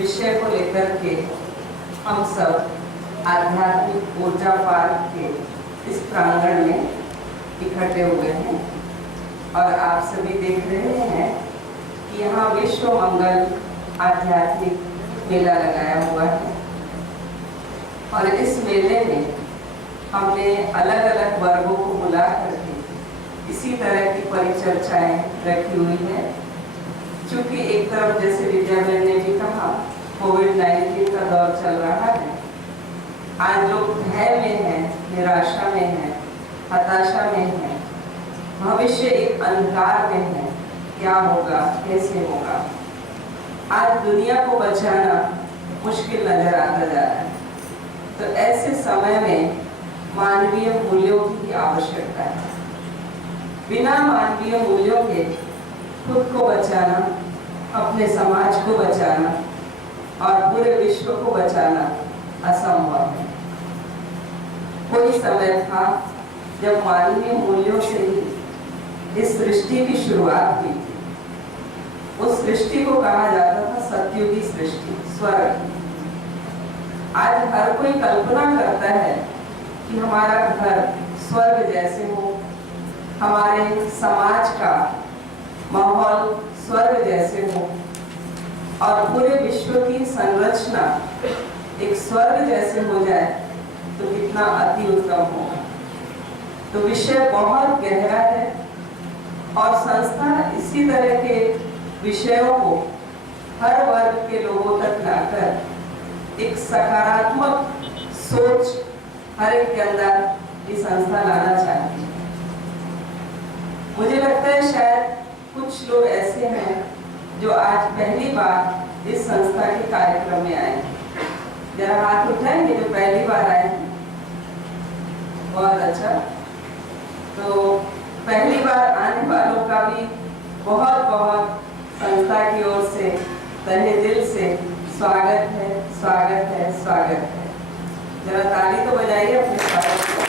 विषय को लेकर के हम सब आध्यात्मिक ऊर्जा पार्क के इस प्रांगण में इकट्ठे हुए हैं और आप सभी देख रहे हैं कि यहाँ विश्व मंगल आध्यात्मिक मेला लगाया हुआ है। और इस मेले में हमने अलग अलग वर्गों को बुला करके इसी तरह की परिचर्चाएं रखी हुई है। क्योंकि एक तरफ जैसे विद्या बहन ने भी कहा, कोविड-19 का दौर चल रहा है। आज लोग भय में हैं, निराशा में हैं, हताशा में हैं, भविष्य एक अंधकार में है, क्या होगा, कैसे होगा। आज दुनिया को बचाना मुश्किल नजर आता जा रहा है। तो ऐसे समय में मानवीय मूल्यों की आवश्यकता है। बिना मानवीय मूल्यों के खुद को बचाना, अपने समाज को बचाना और पूरे विश्व को बचाना असंभव है। कोई समय था जब मानवीय मूल्यों से ही इस सृष्टि की शुरुआत हुई थी। उस सृष्टि को कहा जाता था सतयुगी सृष्टि, स्वर्ग। आज हर कोई कल्पना करता है कि हमारा घर स्वर्ग जैसे हो, हमारे समाज का माहौल स्वर्ग जैसे हो और पूरे विश्व की संरचना एक स्वर्ग जैसे हो जाए तो कितना अति उत्तम होगा। तो विषय बहुत गहरा है और संस्था इसी तरह के विषयों को हर वर्ग के लोगों तक लाकर एक सकारात्मक सोच हर एक के अंदर ये संस्था लाना चाहती है। मुझे लगता है शायद कुछ लोग ऐसे हैं जो आज पहली बार इस संस्था के कार्यक्रम में आए। जरा हाथ उठाएंगे जो पहली बार आए। बहुत अच्छा। तो पहली बार आने वालों का भी बहुत बहुत संस्था की ओर से तहे दिल से स्वागत है, स्वागत है, स्वागत है। जरा ताली तो बजाइए अपने स्वागत को।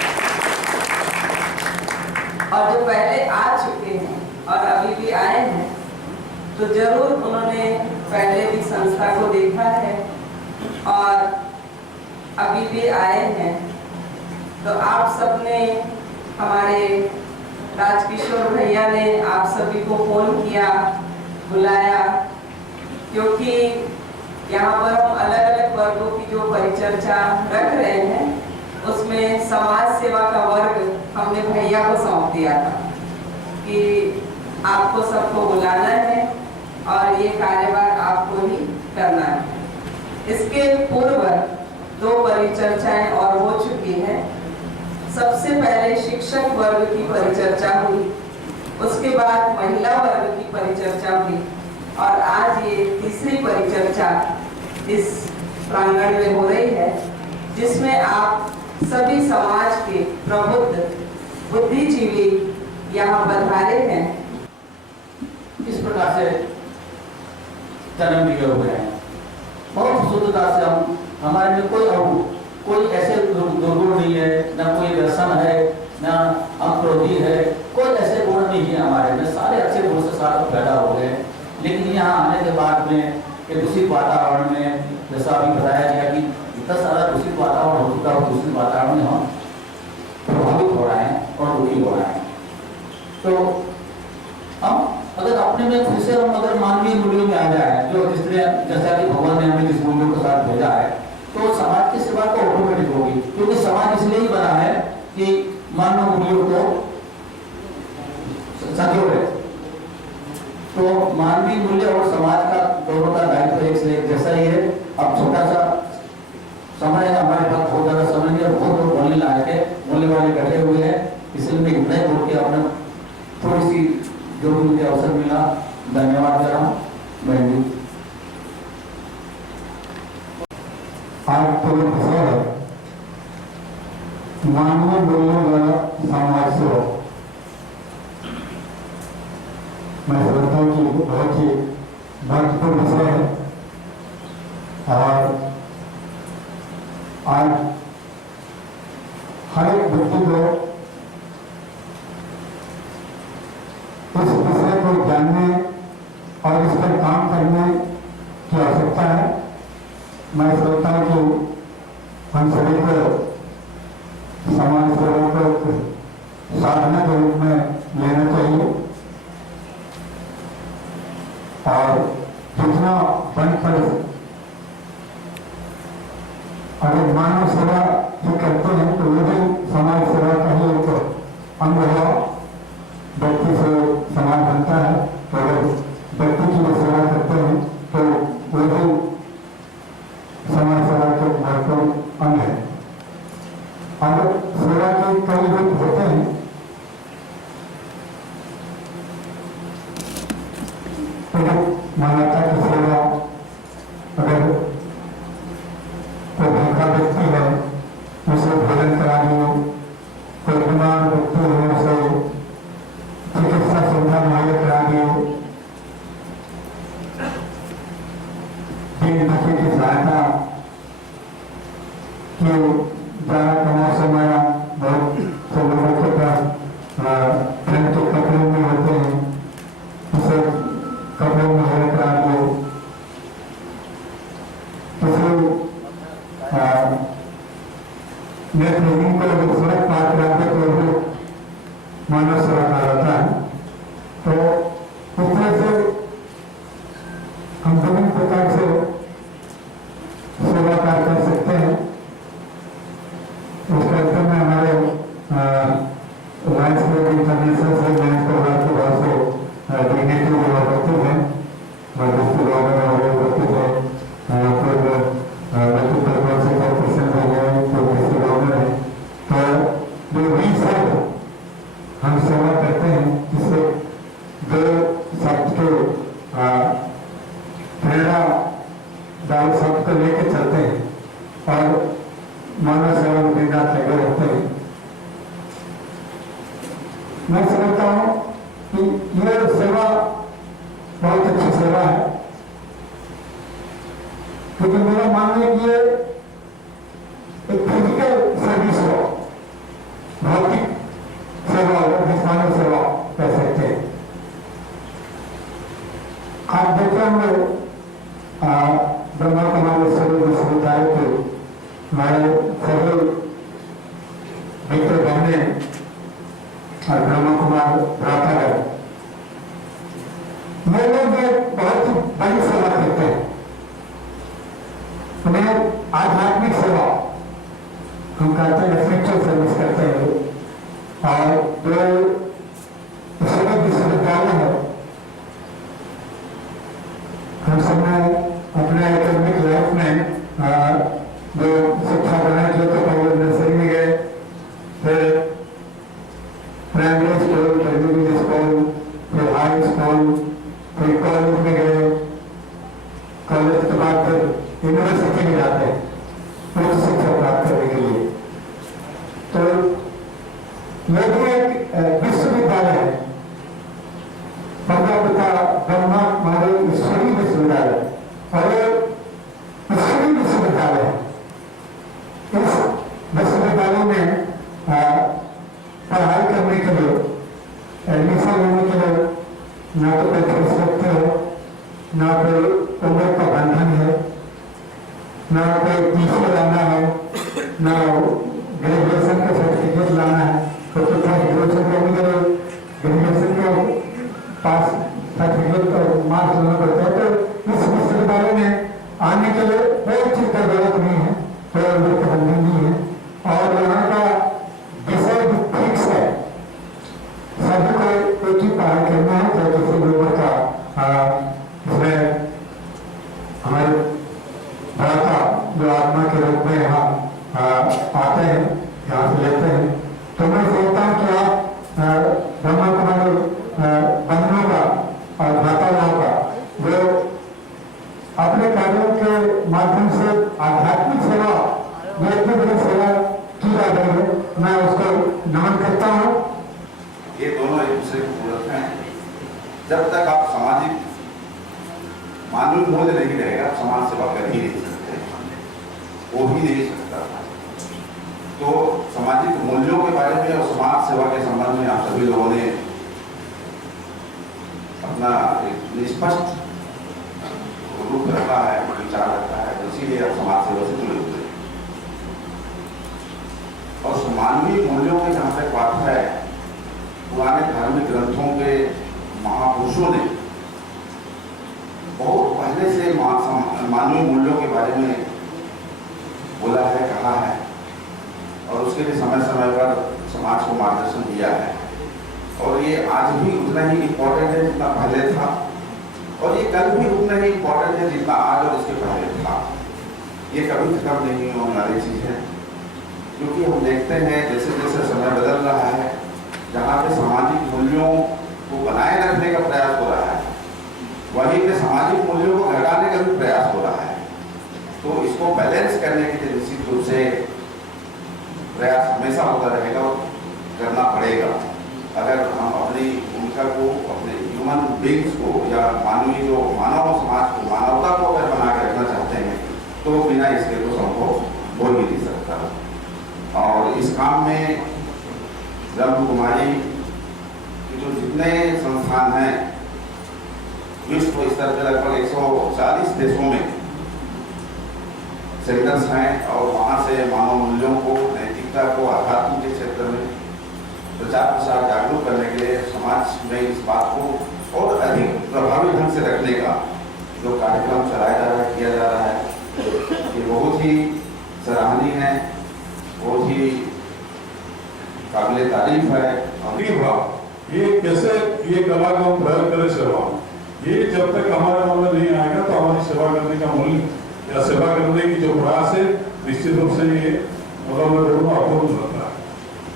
और जो पहले आ चुके हैं और अभी भी आए हैं तो जरूर उन्होंने पहले भी संस्था को देखा है और अभी भी आए हैं। तो आप सबने, हमारे राजकिशोर भैया ने आप सभी को फोन किया, बुलाया, क्योंकि यहाँ पर हम अलग अलग वर्गों की जो परिचर्चा रख रहे हैं उसमें समाज सेवा का वर्ग हमने भैया को सौंप दिया था कि आपको सबको बुलाना है और ये कार्यभार आपको ही करना है। इसके पूर्व 2 परिचर्चाएं और हो चुकी हैं। सबसे पहले शिक्षक वर्ग की परिचर्चा हुई, उसके बाद महिला वर्ग की परिचर्चा हुई और आज ये तीसरी परिचर्चा इस प्रांगण में हो रही है, जिसमें आप सभी समाज के प्रबुद्ध बुद्धिजीवी यहाँ पधारे हैं। इस प्रकार से जन्म लिए हुए हैं। बहुत शुद्धता से हम, हमारे में कोई ऐसे दुर्गुण नहीं है, न कोई व्यसन है, न हम क्रोधी है, कोई ऐसे गुण नहीं है हमारे में। सारे अच्छे गुण से साथ पैदा हो गए। लेकिन यहाँ आने के बाद में एक दूषित वातावरण में, जैसा अभी बताया गया कि इतना सारा दूषित वातावरण हो चुका है, दूषित वातावरण में हम प्रभावित हो रहे हैं और दुखी हो रहे हैं। तो हम अगर अपने में फिर से हम अगर मानवीय मूल्यों में आ जाए, जो जैसा कि भगवान ने हमें जिस मूल्यों के साथ भेजा है, तो समाज की सेवा तो ऑटोमेटिक होगी। क्योंकि समाज इसलिए ही बना है कि मानव मूल्यों को संजोए। तो मानवीय मूल्य और समाज का दोनों का दायित्व एक से एक जैसा ही है। अब छोटा सा समय है, हमारे पास बहुत ज्यादा समय नहीं है, बहुत लोग बोलने लायक है, बोलने वाले बैठे हुए हैं, इसलिए मैं इतना ही बोल के अपना थोड़ी सी जो भी मुझे अवसर मिला धन्यवाद दे रहा हूँ। बहन जी, आज तो विषय है मानवीय मूल्यों का समाज सेवा। मैं समझता हूँ कि बहुत ही महत्वपूर्ण विषय है और आज हर एक व्यक्ति को इस विषय को जानने और इस पर काम करने की आवश्यकता है। अगर मानव सेवा जो करते हैं तो वो भी समाज सेवा का ही एक अंग हुआ। व्यक्ति से समाज बनता है, तो अगर व्यक्ति की भी सेवा करते हैं तो वो भी समाज सेवा के महत्वपूर्ण अंग है। अब सेवा के कई रूप होते हैं। मानवता की सेवा, अगर कोई भूखा व्यक्ति है उसे भोजन करा दिए, कोई बीमार व्यक्ति है उसे चिकित्सा सुविधा मुहैया करा दिए, दिन दुखी की सहायता की। जाना का मौसम आया, बहुत से लोगों के पास ठंड के कपड़े में होते हैं, उसे कपड़े मुहैया करा दिए। नेत्रहीन को अगर सड़क पार कराते तो वो मानव सेवा का होता है। तो इस तरह से हम विभिन्न प्रकार से सेवा कार्य कर सकते हैं। इस कार्यक्रम में हमारे लायंस क्लब इंटरनेशनल से लायंस परिवार के बहुत से डिग्नेटरी हुआ करते हैं, मध्यस्थी लोगों में हुए करते हैं, हम सेवा करते हैं, जिससे दो शब्द को प्रेरणा दाल शब्द को लेकर चलते हैं और मानव सेवा में प्रेरणा लगे रहते हैं। मैं समझता हूँ कि यह सेवा बहुत अच्छी सेवा है, क्योंकि मेरा मानना है कि ये एक फिजिकल सर्विस हो, भौतिक सेवा हो, जिस्मानी सेवा कह सकते हैं। आप देखें हम लोग ब्रह्मा कुमारी सभी विश्वविद्यालय के हमारे सभी मित्र बहने और ब्रह्मा कुमार भ्राता है, ये लोग बहुत ही बड़ी सेवा करते हैं। उन्हें आध्यात्मिक सेवा हम कहते हैं, स्पिरिचुअल सर्विस करते हैं। और जो विश्वविद्यालय है, हम सबने अपने एकेडमिक लाइफ में जो शिक्षा ग्रहण किया तो पहले नर्सरी में गए, फिर प्राइमरी स्कूल, प्राइमरी स्कूल, फिर हाई स्कूल, फिर कॉलेज में गए, कॉलेज के बाद फिर यूनिवर्सिटी में जाते हैं उच्च शिक्षा प्राप्त करने के लिए। तो यह भी एक विश्वविद्यालय है, प्रजापिता ब्रह्मा कुमारी ईश्वरीय विश्वविद्यालय, और ईश्वरीय विश्वविद्यालय है। इस विश्वविद्यालय में पढ़ाई करने के लिए, एडमिशन लेने के लिए ना तो कोई फीस लगती है, ना कोई उम्र का बंधन है, ना कोई टीसी लाना है, ना ग्रेजुएशन का सर्टिफिकेट लाना है। तो ग्रेजुएशन करने के लिए ग्रेजुएशन का पास सर्टिफिकेट और मार्क्स लाना पड़ता है। तो इस विश्वविद्यालय में आने के लिए कोई चीज का जरूरत नहीं है, कोई उम्र का बंधन नहीं है, और यहाँ का विषय भी फिक्स है। सभी को एक ही पढ़ाई करना है, चाहे किसी भी उम्र का इसमें हमारे भ्राता जो आत्मा के रूप में यहाँ आते हैं, यहाँ से लेते हैं। तो मैं सोचता हूँ कि आप ब्रह्मा कुमारी बहनों का और भ्राताओं का जो अपने कार्यों के माध्यम से आध्यात्मिक सेवा, जो इतनी बड़ी सेवा की जा रही है, मैं उसको नमन करता हूँ। ये दोनों एक दूसरे को पूरक हैं। जब तक आप सामाजिक मानवीय मूल्य नहीं रहेगा, आप समाज सेवा कर ही नहीं सकते, वो ही नहीं सकता। तो सामाजिक मूल्यों के बारे में और समाज सेवा के संबंध में आप सभी लोगों ने अपना एक स्पष्ट रूप रखा है, विचार रखा है, तो इसीलिए आप समाज सेवा से जुड़े हुए। और मानवीय मूल्यों के जहाँ तक बात है, पुराने धार्मिक ग्रंथों के महापुरुषों ने बहुत पहले से मानवीय मूल्यों के बारे में बोला है उसके लिए समय समय पर समाज को मार्गदर्शन दिया है और ये आज भी उतना ही इम्पोर्टेंट है जितना पहले था और ये कल भी उतना ही इम्पोर्टेंट है जितना आज और इसके पहले था। ये कभी खत्म नहीं होने वाली चीज़ है क्योंकि हम देखते हैं जैसे जैसे समय बदल रहा है, जहाँ पे सामाजिक मूल्यों को बनाए रखने का प्रयास हो रहा है वहीं पे सामाजिक मूल्यों को घटाने का भी प्रयास हो रहा है। तो इसको बैलेंस करने के लिए निश्चित रूप से प्रयास हमेशा होता रहेगा और करना पड़ेगा। अगर हम अपनी भूमिका को, अपने ह्यूमन बींग्स को या मानवीय जो मानव समाज को, मानवता को अगर बना के रखना चाहते हैं तो बिना इसके तो संभव हो ही नहीं सकता। और इस काम में ब्रह्म कुमारी के जो जितने संस्थान हैं विश्व स्तर पर लगभग 140 देशों में सेंटर्स हैं और वहाँ से मानव मूल्यों को, नैतिकता को, आध्यात्म के क्षेत्र में प्रचार प्रसार जागरूक करने के लिए समाज में इस बात को और अधिक प्रभावी ढंग से रखने का जो कार्यक्रम चलाया जा रहा है, किया जा रहा है, ये बहुत ही सराहनीय है, बहुत ही काबिले तारीफ है। ये कैसे ये कला को हम प्रयोग करें सेवा, ये जब तक हमारे मन में नहीं आएगा तो हमारी सेवा करने का मूल्य या सेवा करने की जो प्रयास है निश्चित रूप से ये मतलब मैं बोलूँगा अपूर्ण रहता है।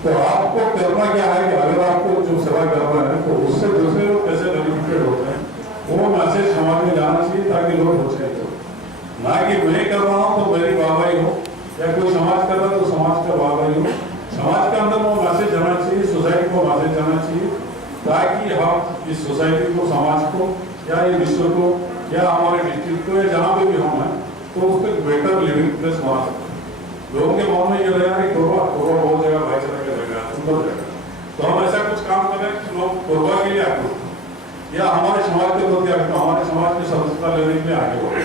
तो आपको करना क्या है कि अगर आपको जो सेवा करना है तो उससे दूसरे लोग कैसे बेनिफिटेड होते हैं वो मैसेज समाज में जाना चाहिए ताकि लोग हो सके। ना कि मैं कर रहा हूँ तो मेरी वाहवाही हो या कोई समाज कर रहा है तो समाज का वाहवाही हो। समाज के अंदर वो मैसेज जाना चाहिए, सोसाइटी को मैसेज जाना चाहिए ताकि हम इस सोसाइटी को, समाज को या ये विश्व को या हमारे डिस्ट्रिक्ट को या जहाँ पे भी हम हैं तो उसको एक बेटर लिविंग प्लेस बना सकते हैं। लोगों के मन में ये रहेगा कि कोरबा बहुत जगह भाईचारा की जगह है, सुंदर जगह, तो हम ऐसा कुछ काम करें कि लोग कोरबा के लिए आगे हो या हमारे समाज के प्रति आगे, तो हमारे समाज की सदस्यता लेने के लिए आगे बढ़े।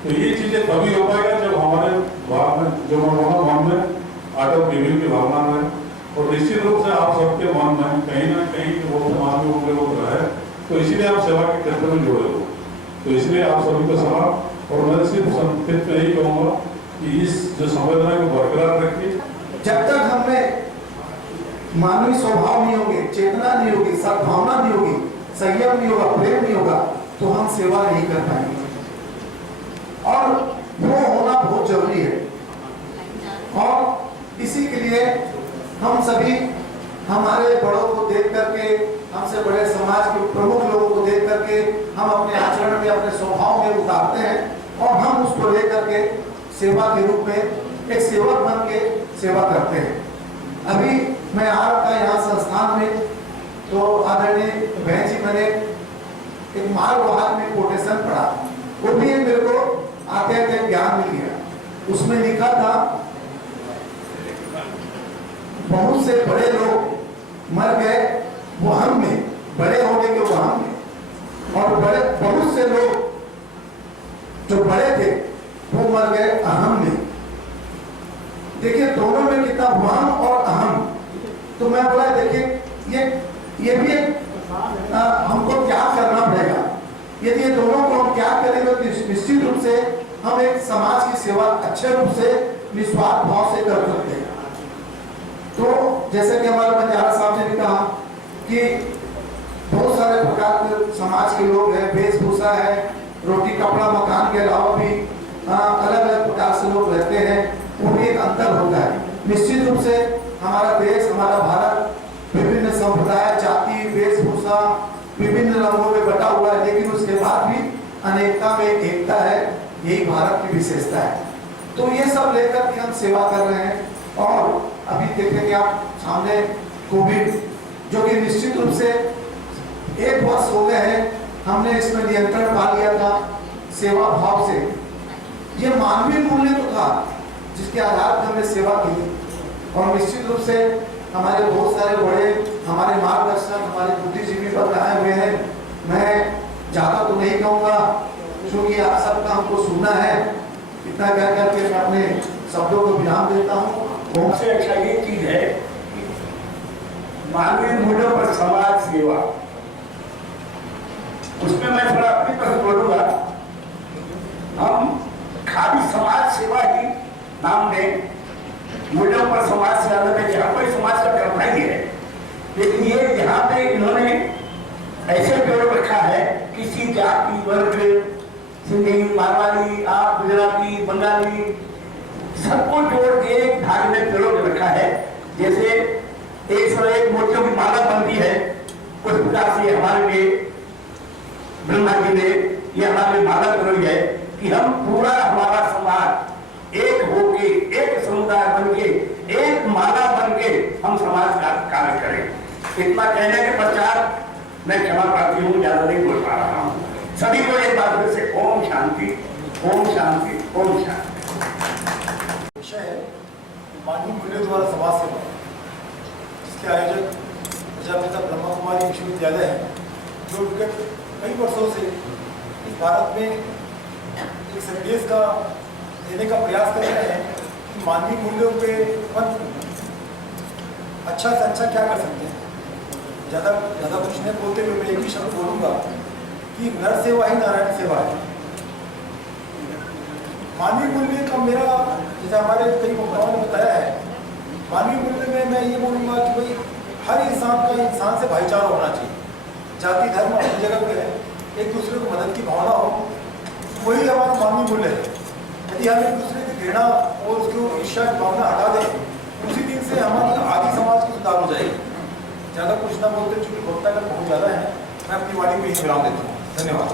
तो ये चीजें तभी हो पाएगा जब हमारे जो मन में आर्ट ऑफ लिविंग की भावना है और निश्चित रूप से आप सबके मन में कहीं ना कहीं वो समाज में उनके लोग रहे, तो इसीलिए आप सेवा के क्षेत्र में जुड़े हो। तो इसलिए आप सभी को सलाह और मैं सिर्फ संक्षिप्त में यही कहूँगा कि इस जो संवेदना को बरकरार रखिए। जब तक हमें मानवीय स्वभाव नहीं होगी, चेतना नहीं होगी, सद्भावना नहीं होगी, संयम नहीं होगा, प्रेम नहीं होगा, तो हम सेवा नहीं कर पाएंगे। और वो होना बहुत जरूरी है और इसी के लिए हम सभी हमारे बड़ों को देख करके, हमसे बड़े समाज के प्रमुख लोगों को देख करके हम अपने आचरण में, अपने स्वभाव में उतारते हैं और हम उसको लेकर के सेवा के रूप में एक सेवक बन के सेवा करते हैं। अभी मैं आ रहा था यहाँ संस्थान में तो आदरणीय बहन जी, मैंने एक मालवाहक में कोटेशन पढ़ा, वो भी मेरे को आते आते ज्ञान मिल गया। उसमें लिखा था बहुत से बड़े लोग मर गए वहम में, बड़े होने के वहम में, और बड़े बहुत से लोग जो बड़े थे वो मर गए अहम में। देखिए दोनों में कितना वहम और अहम। तो मैं बोला देखिए ये भी हमको क्या करना पड़ेगा। यदि ये दोनों को हम क्या करेंगे तो निश्चित रूप से हम एक समाज की सेवा अच्छे रूप से निस्वार्थ भाव से कर सकते हैं। तो जैसे कि हमारे बंजारा साहब ने भी कहा कि बहुत सारे प्रकार के समाज के लोग हैं, वेशभूषा है, रोटी कपड़ा मकान के अलावा भी अलग अलग प्रकार से लोग रहते हैं, उनमें एक अंतर होता है। निश्चित रूप से हमारा देश, हमारा भारत विभिन्न संप्रदाय, जाति, वेशभूषा, विभिन्न रंगों में बटा हुआ है, लेकिन उसके बाद भी अनेकता में एकता है, यही भारत की विशेषता है। तो ये सब लेकर के हम सेवा कर रहे हैं। और अभी देखेंगे आप सामने कोविड, जो कि निश्चित रूप से 1 वर्ष हो गए हैं, हमने इसमें नियंत्रण पा लिया था सेवा भाव से। ये मानवीय मूल्य तो था जिसके आधार पर हमने सेवा की, और निश्चित रूप से हमारे बहुत सारे बड़े हमारे मार्गदर्शक, हमारे बुद्धिजीवी बताए हुए हैं। मैं ज़्यादा तो नहीं कहूँगा क्योंकि आप सबका हमको सुनना है, इतना कह करके मैं अपने शब्दों को विराम देता हूँ। सबसे अच्छा ये चीज है मानवीय मूल्यों पर समाज सेवा, उसमें मैं थोड़ा अपनी तरफ बोलूंगा। हम खाली समाज सेवा ही नाम दें मूल्यों पर समाज से ज्यादा है, जहाँ पर समाज का कर्म नहीं है। लेकिन ये यहाँ पे इन्होंने ऐसे जोड़ रखा है, किसी जाति वर्ग, सिंधी, मारवाड़ी, आप गुजराती, बंगाली, सबको जोड़ के एक धागे में जोड़ के रखा है। जैसे 101 मोतियों की माला बनती है, उस प्रकार से हमारे लिए ब्रह्मा जी ने ये हमारे माला करोई है कि हम पूरा हमारा समाज एक होके, एक समुदाय बन के, एक माला बन के हम समाज का कार्य करें। इतना कहने के पश्चात मैं क्षमा प्रार्थी हूँ, ज्यादा नहीं बोल पा रहा हूँ। सभी को एक बार फिर से ओम शांति, ओम शांति, ओम शांति। विषय है मानवीय मूल्यों द्वारा समाज सेवा, जिसके आयोजक प्रजापिता ब्रह्मा कुमारी विश्वविद्यालय है, जो विगत कई वर्षों से इस भारत में एक संदेश का देने का प्रयास कर रहे हैं कि मानवीय मूल्यों पे अपन अच्छा से अच्छा क्या कर सकते हैं। ज़्यादा कुछ नहीं बोलते हुए मैं एक ही शब्द बोलूँगा कि नर सेवा ही नारायण सेवा है। मानवीय मूल्य का मेरा, जैसे हमारे कई वक्ताओं ने बताया है, मानवीय मूल्य में मैं ये बोलूँगा कि भाई हर इंसान का इंसान से भाईचारा होना चाहिए। जाति धर्म अपनी जगह पे है, एक दूसरे को मदद की भावना हो, वही हमारा मानवीय मूल्य है। यदि हम एक दूसरे की घृणा और उसको ईर्ष्या की भावना हटा दें, उसी दिन से हमारी आदि समाज की सुधार हो जाएगी। ज़्यादा कुछ ना बोलते, चूँकि वक्ता का बहुत ज़्यादा है, मैं अपनी वाणी को ही विराम देता हूँ। धन्यवाद।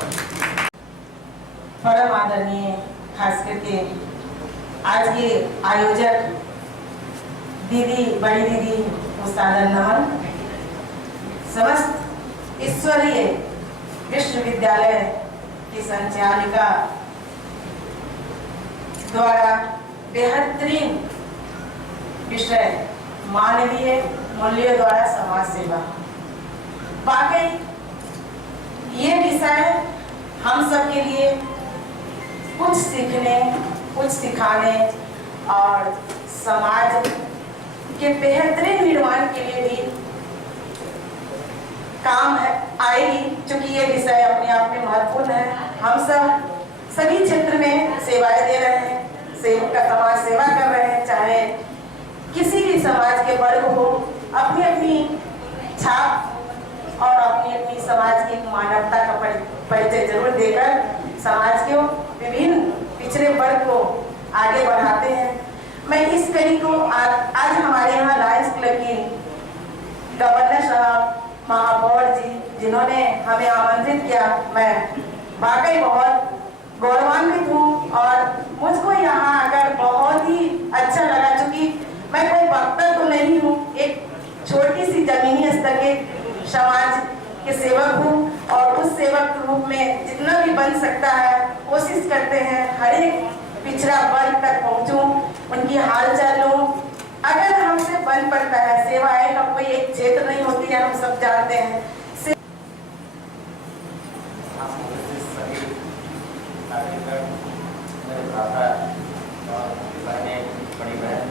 परम आदरणीय, खास करके आज के आयोजक दीदी, बड़ी दीदी उस्ताद नमन, समस्त ईश्वरीय विश्वविद्यालय की संचालिका द्वारा बेहतरीन विषय मानवीय मूल्यों द्वारा समाज सेवा, वाकई ये विषय हम सब के लिए कुछ सीखने, कुछ सिखाने और समाज के बेहतरीन निर्माण के लिए भी काम है आएगी, क्योंकि ये विषय अपने आप में महत्वपूर्ण है। हम सब सभी क्षेत्र में सेवाएं दे रहे हैं, सेवक का समाज सेवा कर रहे हैं, चाहे किसी भी समाज के वर्ग हो, अपनी अपनी छाप और अपनी अपनी समाज की मानवता का परिचय जरूर देकर समाज के विभिन्न पिछड़े वर्ग को आगे बढ़ाते हैं। मैं इस कड़ी को आज हमारे यहाँ लायंस क्लब की गवर्नर साहब, महापौर जी, जिन्होंने हमें आमंत्रित किया, मैं वाकई बहुत गौरवान्वित हूँ और मुझको यहाँ आकर बहुत ही अच्छा लगा। चूँकि मैं कोई वक्ता तो नहीं हूँ, एक छोटी सी जमीनी स्तर के समाज के सेवक हूँ और उस सेवक के रूप में जितना भी बन सकता है कोशिश करते हैं हर एक पिछड़ा वर्ग तक पहुँचूँ, उनकी हालचाल लूँ। अगर हमसे बन पड़ता है, सेवाएं का कोई एक क्षेत्र नहीं होती है, हम सब जानते हैं। मेरे भ्राता और बहने, बड़ी बहन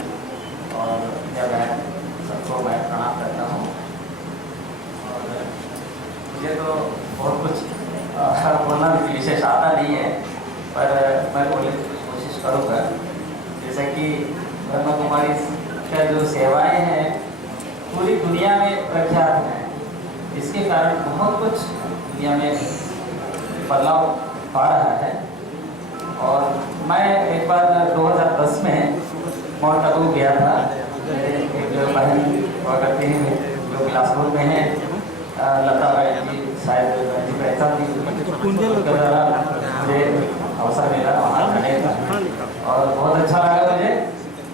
और विद्या बहन, सबको मैं प्रणाम करता हूँ। और मुझे तो बहुत कुछ बोलना भी विशेष आता नहीं है, पर मैं बोलने की कोशिश करूँगा। जैसे कि ब्रह्मा कुमारी का जो सेवाएं हैं पूरी दुनिया में प्रख्यात हैं, इसके कारण बहुत कुछ दुनिया में बदलाव पा रहा है। और मैं एक बार 2010 में माउंट आबू गया था, मेरे एक बहन हुआ करती हैं जो बिलासपुर में है, लता जी, शायद जी पैसा थी, मुझे अवसर मिला वहाँ जाने का और बहुत अच्छा लगा मुझे।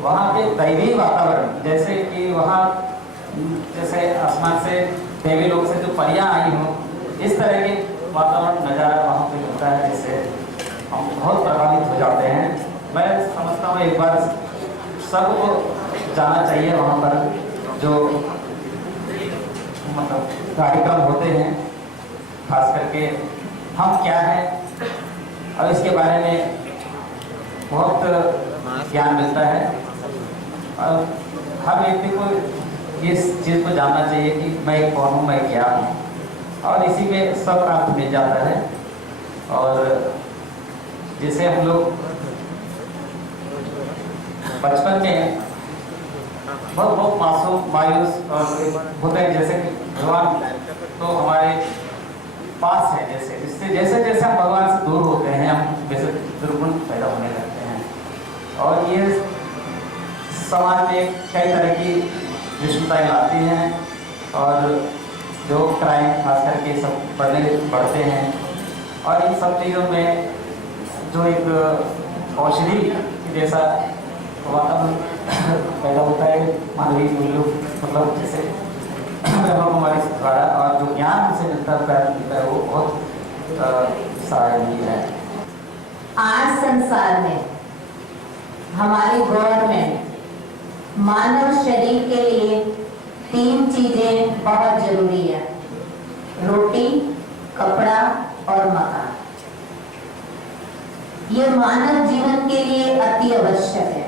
वहाँ पे दैवीय वातावरण, जैसे कि वहाँ जैसे आसमान से देवी लोग से जो परियां आई हों, इस तरह के वातावरण नज़ारा वहाँ पे होता है, जिससे हम बहुत प्रभावित हो जाते हैं। मैं समझता हूँ एक बार सबको जाना चाहिए वहाँ पर जो मतलब कार्यक्रम होते हैं, खास करके हम क्या हैं और इसके बारे में बहुत ज्ञान मिलता है। और हर व्यक्ति को इस चीज़ को जानना चाहिए कि मैं कौन हूँ, मैं क्या हूँ, और इसी में सब अर्थ मिल जाता है। और जैसे हम लोग बचपन में बहुत बहुत मासूम मायूस और होते हैं, जैसे कि भगवान तो हमारे पास है, जैसे जैसे हम भगवान से दूर होते हैं हम वैसे दुर्गुण पैदा होने लगते हैं। और ये समाज में कई तरह की विषमताएं लाती हैं और जो क्राइम खास करके सब बढ़ते हैं। और इन सब चीज़ों में जो एक औषधि जैसा वातावरण पैदा होता है, मानवीय मूल्यों मतलब जैसे हमारे द्वारा और जो ज्ञान हमसे मिलता है वो बहुत सराहनीय है। आज संसार में हमारी गवर्नमेंट मानव शरीर के लिए 3 चीजें बहुत जरूरी है: रोटी, कपड़ा और मकान। ये मानव जीवन के लिए अति आवश्यक है।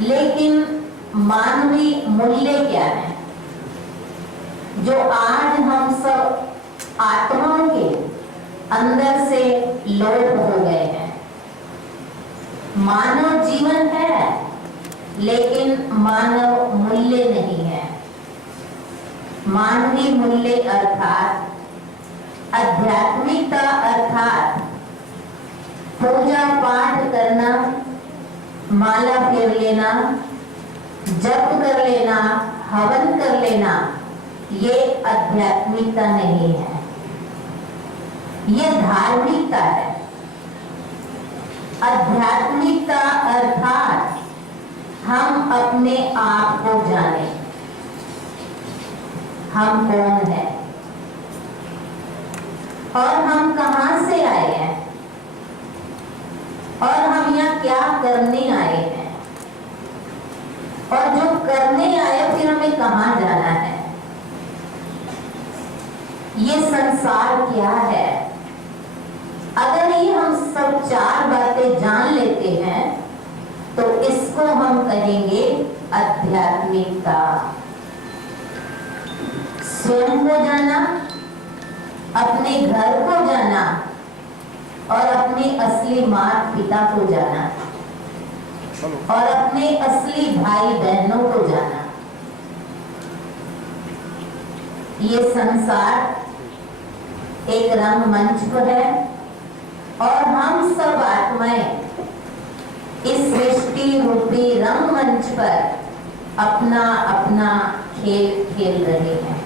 लेकिन मानवीय मूल्य क्या है जो आज हम सब आत्माओं के अंदर से लोप हो गए हैं? मानव जीवन है लेकिन मानव मूल्य नहीं है। मानवीय मूल्य अर्थात आध्यात्मिकता अर्थात पूजा पाठ करना, माला फेर लेना, जप कर लेना, हवन कर लेना, ये आध्यात्मिकता नहीं है, ये धार्मिकता है। आध्यात्मिकता अर्थात हम अपने आप को जाने, हम कौन हैं और हम कहां से आए हैं और हम यहाँ क्या करने आए हैं, और जो करने आए फिर हमें कहां जाना है। ये संसार क्या है? अगर ये हम सब 4 बातें जान लेते हैं तो इसको हम कहेंगे आध्यात्मिकता। स्वयं को जाना, अपने घर को जाना और अपने असली माता पिता को जाना और अपने असली भाई बहनों को जाना। ये संसार एक रंगमंच पर है और हम सब आत्माएं इस सृष्टि रूपी रंगमंच पर अपना अपना खेल खेल रहे हैं।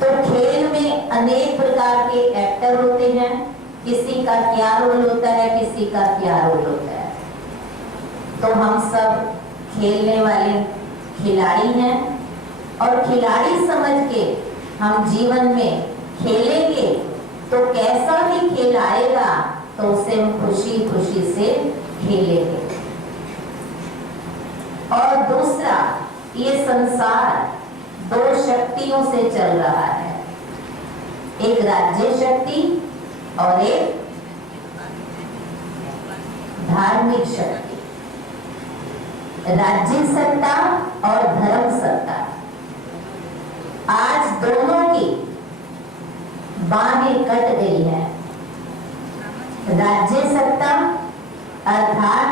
तो खेल में अनेक प्रकार के एक्टर होते हैं। किसी का क्या रोल होता है, किसी का क्या रोल होता है। तो हम सब खेलने वाले खिलाड़ी हैं और खिलाड़ी समझ के हम जीवन में खेलेंगे तो कैसा भी खेल आएगा तो उसे हम खुशी खुशी से खेलेंगे। और दूसरा, ये संसार 2 शक्तियों से चल रहा है, एक राज्य शक्ति और एक धार्मिक शक्ति। राज्य सत्ता और धर्म सत्ता, आज दोनों की बाहें कट गई है। राज्य सत्ता अर्थात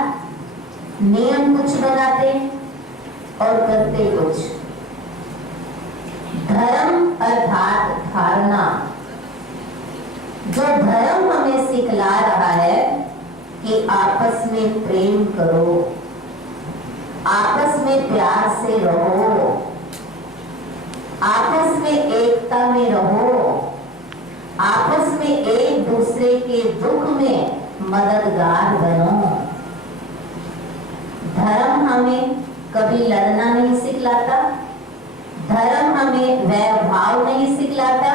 नियम कुछ बनाते और करते कुछ। धर्म अर्थात धारणा, जो धर्म हमें सिखला रहा है कि आपस में प्रेम करो, आपस में प्यार से रहो, आपस में एकता में रहो, आपस में एक दूसरे के दुख में मददगार बनो। धर्म हमें कभी लड़ना नहीं सिखलाता, धर्म हमें वैरभाव नहीं सिखलाता।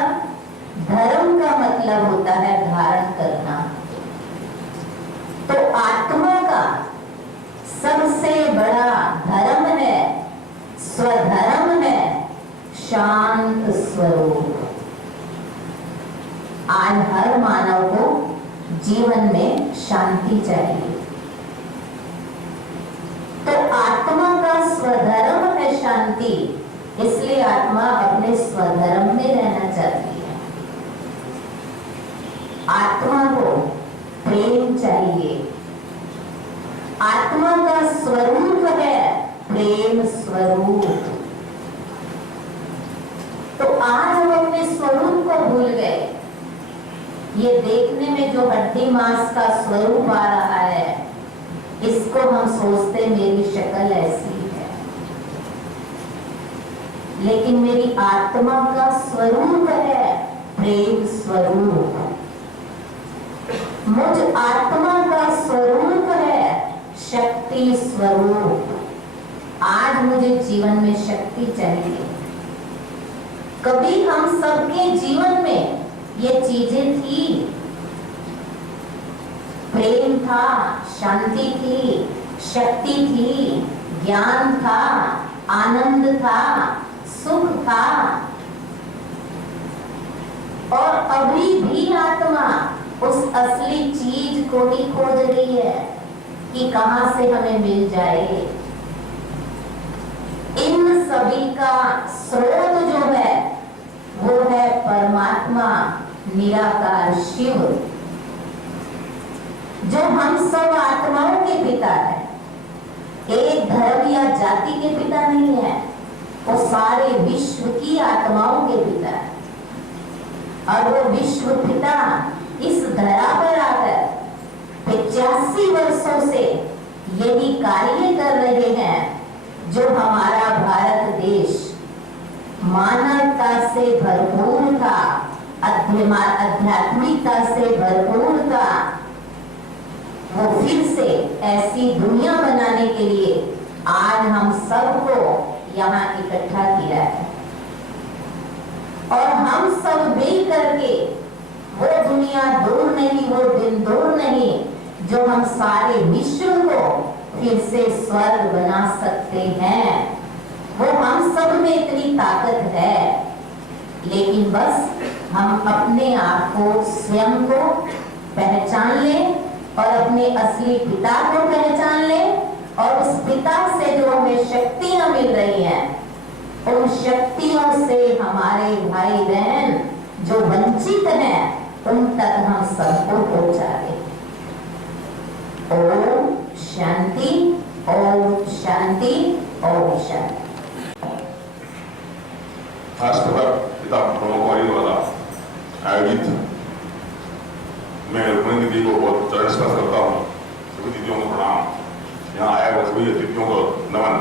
धर्म का मतलब होता है धारण करना। तो आत्मा का सबसे बड़ा धर्म है, स्वधर्म है शांत स्वरूप। आज हर मानव को जीवन में शांति चाहिए। तो आत्मा का स्वधर्म है शांति, इसलिए आत्मा अपने स्वधर्म में रहना चाहती है। आत्मा को प्रेम चाहिए। आत्मा का स्वरूप है प्रेम स्वरूप। तो आज हम अपने स्वरूप को भूल गए। ये देखने में जो हड्डी मांस का स्वरूप आ रहा है, इसको हम सोचते मेरी शक्ल ऐसी है, लेकिन मेरी आत्मा का स्वरूप है प्रेम स्वरूप। मुझ आत्मा का स्वरूप है शक्ति स्वरूप। आज मुझे जीवन में शक्ति चाहिए। कभी हम सबके जीवन में ये चीजें थी, प्रेम था, शांति थी, शक्ति थी, ज्ञान था, आनंद था, सुख था। और अभी भी आत्मा उस असली चीज को ही खोज रही है कि कहां से हमें मिल जाए। इन सभी का स्रोत जो है वो है परमात्मा निराकार शिव, जो हम सब आत्माओं के पिता है। एक धर्म या जाति के पिता नहीं है, वो सारे विश्व की आत्माओं के पिता है। और वो विश्व पिता इस धरा पर आकर 85 वर्षों से यही कार्य कर रहे हैं, जो हमारा भारत देश मानवता से भरपूर था, आध्यात्मिकता से भरपूर था। वो फिर से ऐसी दुनिया बनाने के लिए आज हम सबको यहाँ इकट्ठा किया है, और हम सब मिल करके वो दुनिया दूर नहीं, वो दिन दूर नहीं, जो हम सारे विश्व को फिर से स्वर्ग बना सकते हैं। वो हम सब में इतनी ताकत है, लेकिन बस हम अपने आप को, स्वयं को पहचान लें और अपने असली पिता को पहचान लें, और उस पिता से जो हमें शक्तियां मिल रही हैं, उन शक्तियों से हमारे भाई बहन जो वंचित हैं, उन तक हम सबको पहुंचा दें। ओम शांति, ओम शांति, ओम शांति। राष्ट्रपिता प्रमुख द्वारा आयोजित मैं रुक्मिणी दीदी को बहुत चरण स्पर्श करता हूँ। सभी दीदियों को प्रणाम। यहाँ आया हुआ सभी अतिथियों को नमन।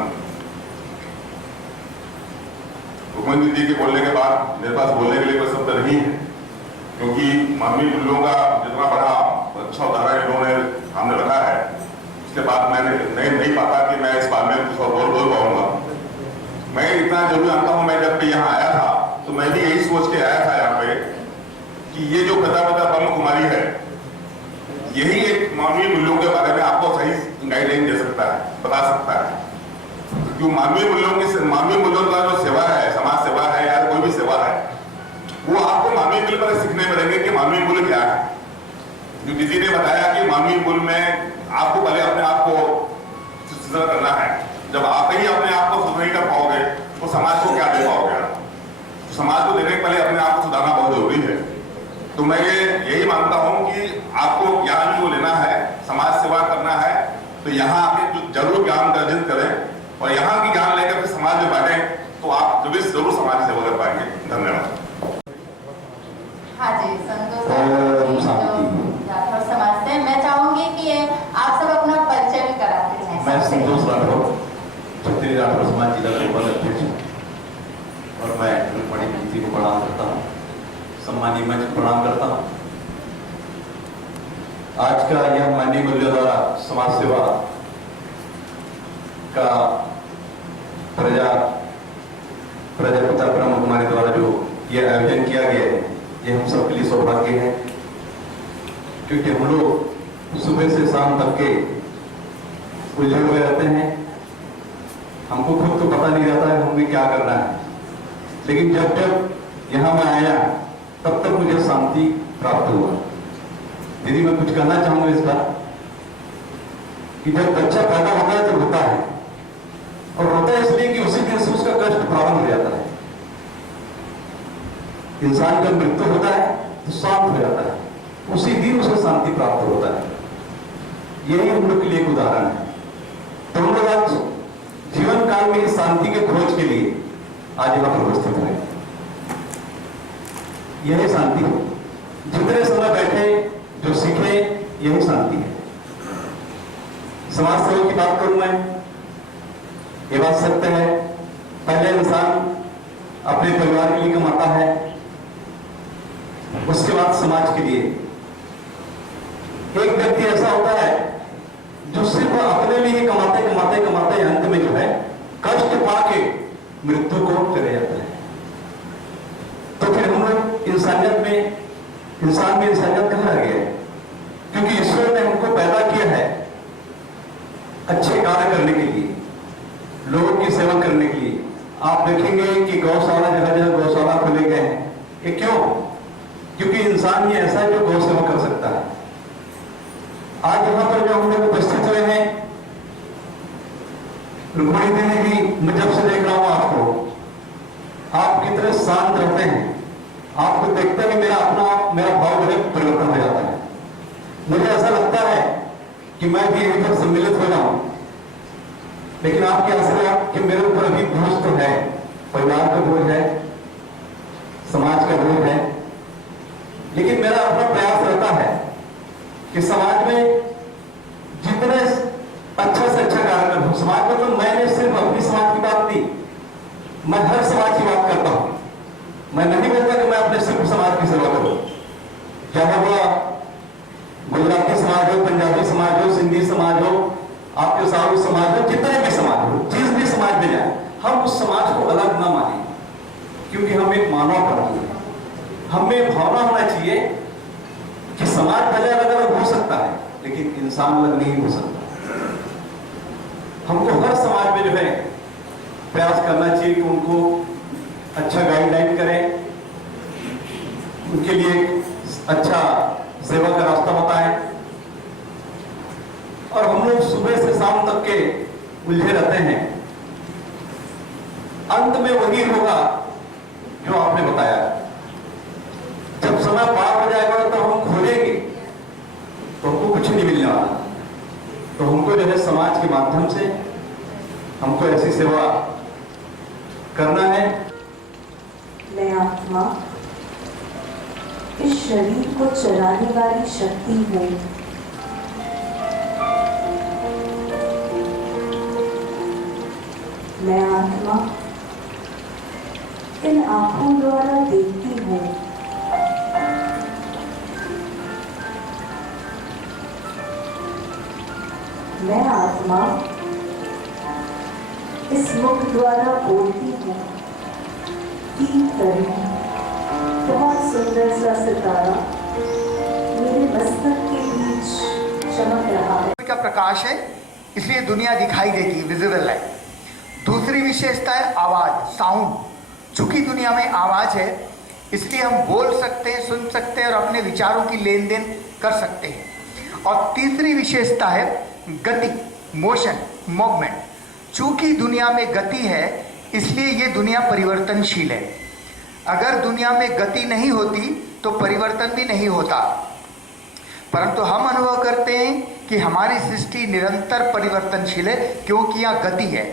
रुक्मिणी दीदी के बोलने के बाद मेरे पास बोलने के लिए कोई शब्द नहीं है, क्योंकि मानवीय मूल्यों का जितना बड़ा अच्छा उदाहरण इन्होंने हमने रखा है, उसके बाद मैंने नहीं पाता कि मैं इस बारे में कुछ और बोल पाऊंगा। मैं इतना जरूर जानता हूँ, मैं जब यहाँ आया था तो मैं भी यही सोच के आया था यहाँ पे कि ये जो पिता ब्रह्म कुमारी है, यही एक मानवीय मूल्यों के बारे में आपको सही गाइडलाइन दे सकता है, बता सकता है। क्यों मानवीय मूल्यों का जो सेवा है, समाज सेवा है या कोई भी सेवा है, वो आपको मानवीय मूल्य पर सीखने मिलेंगे कि मानवीय मूल्य क्या है। जो दीदी ने बताया कि मानवीय मूल्य में आपको पहले अपने आप को सुधार करना है। जब आप ही अपने आप को सुधार नहीं कर पाओगे तो समाज को क्या दे पाओगे? समाज को देने के पहले अपने आप को सुधारना बहुत जरूरी है। तो मैं यही मानता हूं कि आपको ज्ञान जो लेना है, समाज सेवा करना है, तो यहाँ आके जरूर ज्ञान अर्जित करें और यहाँ की ज्ञान लेकर फिर समाज में बांटें, तो आप जरूर समाज सेवा कर पाएंगे। धन्यवाद। हाँ जी, संतोष राठौर समाज से मैं चाहूंगी कि आप सब अपना परिचय भी कराते हैं। मैं संतोष राठौर, छत्तीसगढ़ राठौर समाज जिला का उपाध्यक्ष, और मैं रुक्मिणी दीदी को प्रणाम करता हूँ, सम्मानीय मंच को प्रणाम करता हूँ। आज का यह मानवीय मूल्यों द्वारा समाज सेवा का प्रजापिता ब्रह्म कुमारी द्वारा जो यह आयोजन किया गया है, ये हम सबके लिए सौभाग्य है, क्योंकि हम लोग सुबह से शाम तक के उलझे हुए रहते हैं। हमको खुद तो पता नहीं रहता है हमें क्या करना है, लेकिन जब यहाँ मैं आया तब तक मुझे शांति प्राप्त हुआ। दीदी मैं कुछ कहना चाहूंगा इस बार कि जब बच्चा पैदा होता है तो रोता है, और रोता है इसलिए कि उसी दिन से उसका कष्ट प्रारंभ हो जाता है। इंसान जब मृत्यु होता है तो शांत हो जाता है, उसी दिन उसे शांति प्राप्त होता है। यही हम लोग के लिए एक उदाहरण है। तो हम लोग आज जीवन काल में शांति के खोज के लिए आज यहाँ पर उपस्थित हुए। यही शांति है, जितने समय बैठे जो सीखे यही शांति है। समाज सेवा की बात करूं मैं, ये बात सत्य है, पहले इंसान अपने परिवार के लिए कमाता है, उसके बाद समाज के लिए। एक व्यक्ति ऐसा होता है जो सिर्फ अपने लिए कमाते कमाते कमाते अंत में जो है कष्ट पाके मृत्यु को चले जाता है। तो फिर हम लोग इंसान में इंसानियत कहाँ रह गया? क्योंकि ईश्वर ने हमको पैदा किया है अच्छे कार्य करने के लिए, लोगों की सेवा करने के लिए। आप देखेंगे कि गौशाला जगह जगह गौशाला खोले गए हैं। ये क्यों? क्योंकि इंसान ही ऐसा है जो गौ सेवा कर सकता है। आज यहां पर जो हम लोग उपस्थित हुए हैं, रुक्मणी देवी, मैं जब से देख रहा हूं आपको, आप कितने शांत रहते हैं। आपको देखते ही मेरा भाव जो है परिवर्तन हो जाता है। मुझे ऐसा लगता है कि मैं भी यहीं पर सम्मिलित हो जाऊं, लेकिन आपके आशा कि मेरे ऊपर अभी बोझ तो है, परिवार का बोझ है, समाज का बोझ है, लेकिन मेरा अपना प्रयास रहता है कि समाज में जितने अच्छा से अच्छा कार्य करूं। समाज में तो मैंने सिर्फ अपनी समाज की बात नहीं, मैं हर समाज की बात करता हूं। मैं नहीं बोलता कि मैं अपने सिर्फ समाज की सेवा करूं, चाहे वह गुजराती समाज हो, पंजाबी समाज हो, सिंधी समाज हो, आपके साहू समाज हो, जितने भी समाज हो, जिस भी समाज में जाए, हम उस समाज को अलग ना माने, क्योंकि हम एक मानव प्राणी हैं। हमें भावना होना चाहिए कि समाज भले अलग अलग हो सकता है, लेकिन इंसान अलग नहीं हो सकता। हमको हर समाज में जो है प्रयास करना चाहिए कि उनको अच्छा गाइडलाइन करें, उनके लिए अच्छा सेवा का रास्ता बताएं। और हम लोग सुबह से शाम तक के उलझे रहते हैं, अंत में वही होगा जो आपने बताया। जब समय पार हो जाएगा तो हम खोजेंगे तो हमको कुछ नहीं मिलने वाला। तो हमको जो है समाज के माध्यम से हमको ऐसी सेवा करना है। मैं आत्मा इस शरीर को चलाने वाली शक्ति हूँ। मैं आत्मा इन आंखों द्वारा देखती हूँ। मैं आत्मा इस मुख द्वारा बोलती हूँ। बहुत सुंदर सा सितारा मेरे मस्तक के बीच चमक रहा है। का प्रकाश है, इसलिए दुनिया दिखाई देती है, विजिबल है। दूसरी विशेषता है आवाज, साउंड। चूंकि दुनिया में आवाज है, इसलिए हम बोल सकते हैं, सुन सकते हैं और अपने विचारों की लेन देन कर सकते हैं। और तीसरी विशेषता है गति, मोशन, मूवमेंट। चूंकि दुनिया में गति है, इसलिए ये दुनिया परिवर्तनशील है। अगर दुनिया में गति नहीं होती तो परिवर्तन भी नहीं होता, परंतु हम अनुभव करते हैं कि हमारी सृष्टि निरंतर परिवर्तनशील है, क्योंकि यहाँ गति है।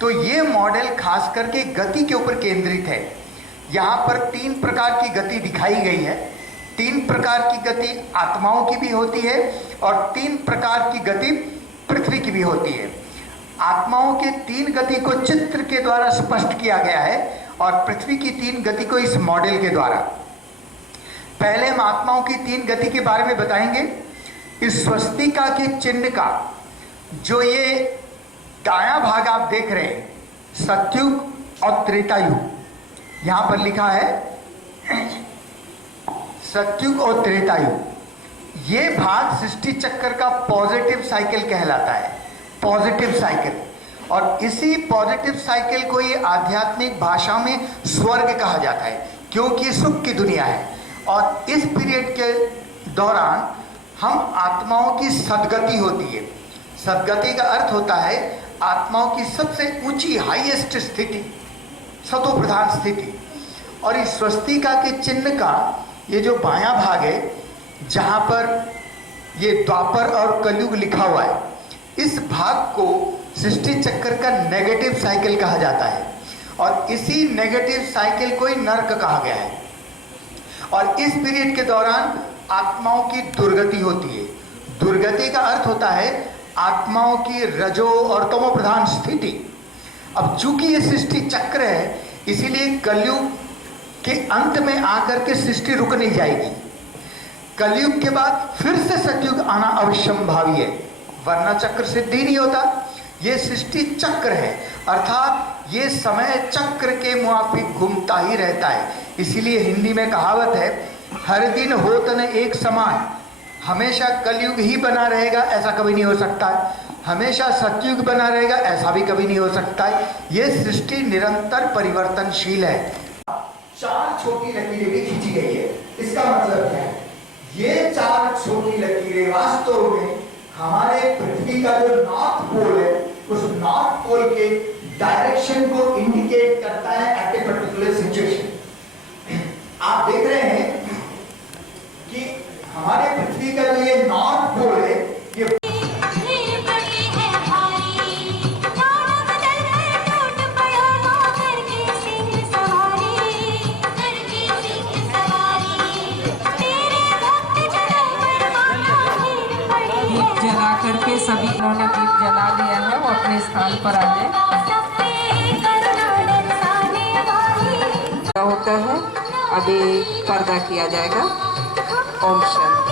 तो ये मॉडल खास करके गति के ऊपर केंद्रित है। यहाँ पर 3 प्रकार की गति दिखाई गई है। 3 प्रकार की गति आत्माओं की भी होती है और 3 प्रकार की गति पृथ्वी की भी होती है। आत्माओं के 3 गति को चित्र के द्वारा स्पष्ट किया गया है और पृथ्वी की 3 गति को इस मॉडल के द्वारा। पहले हम आत्माओं की 3 गति के बारे में बताएंगे। इस स्वस्तिका के चिन्ह का जो ये दायां भाग आप देख रहे हैं, सतयुग और त्रेतायुग, यहां पर लिखा है सतयुग और त्रेतायुग। ये भाग सृष्टि चक्र का पॉजिटिव साइकिल कहलाता है, पॉजिटिव साइकिल। और इसी पॉजिटिव साइकिल को ये आध्यात्मिक भाषा में स्वर्ग कहा जाता है, क्योंकि सुख की दुनिया है। और इस पीरियड के दौरान हम आत्माओं की सदगति होती है। सदगति का अर्थ होता है आत्माओं की सबसे ऊंची, हाईएस्ट स्थिति, सतो प्रधान स्थिति। और इस स्वस्तिका के चिन्ह का ये जो बायां भाग है, जहां पर ये द्वापर और कलयुग लिखा हुआ है, इस भाग को सृष्टि चक्र का नेगेटिव साइकिल कहा जाता है और इसी नेगेटिव साइकिल को ही नर्क कहा गया है। और इस पीरियड के दौरान आत्माओं की दुर्गति होती है। दुर्गति का अर्थ होता है आत्माओं की रजो और तमो प्रधान स्थिति। अब चूंकि ये सृष्टि चक्र है, इसीलिए कलयुग के अंत में आकर के सृष्टि रुक नहीं जाएगी। कलयुग के बाद फिर से सतयुग आना अवश्यंभावी है, वरना चक्र सिद्धि नहीं होता। ये सृष्टि चक्र है, अर्थात ये समय चक्र के मुआफिक घूमता ही रहता है। इसीलिए हिंदी में कहावत है, हर दिन होत न एक समान। हमेशा कलयुग ही बना रहेगा ऐसा कभी नहीं हो सकता है, हमेशा सतयुग बना रहेगा ऐसा भी कभी नहीं हो सकता है। ये सृष्टि निरंतर परिवर्तनशील है। 4 छोटी लकीरें भी खींची गई है। इसका मतलब क्या है? ये 4 छोटी लकीरें वास्तव में हमारे पृथ्वी का जो नॉर्थ पोल है, उस नॉर्थ पोल के डायरेक्शन को इंडिकेट करता है एट ए पर्टिकुलर सिचुएशन। आप देख रहे हैं कि हमारे पृथ्वी का जो ये नॉर्थ पोल है, ये जला करके सभी उन्होंने दीप जला लिया है, वो अपने स्थान पर आ जाए। होता है, अभी पर्दा किया जाएगा। ओम शांति।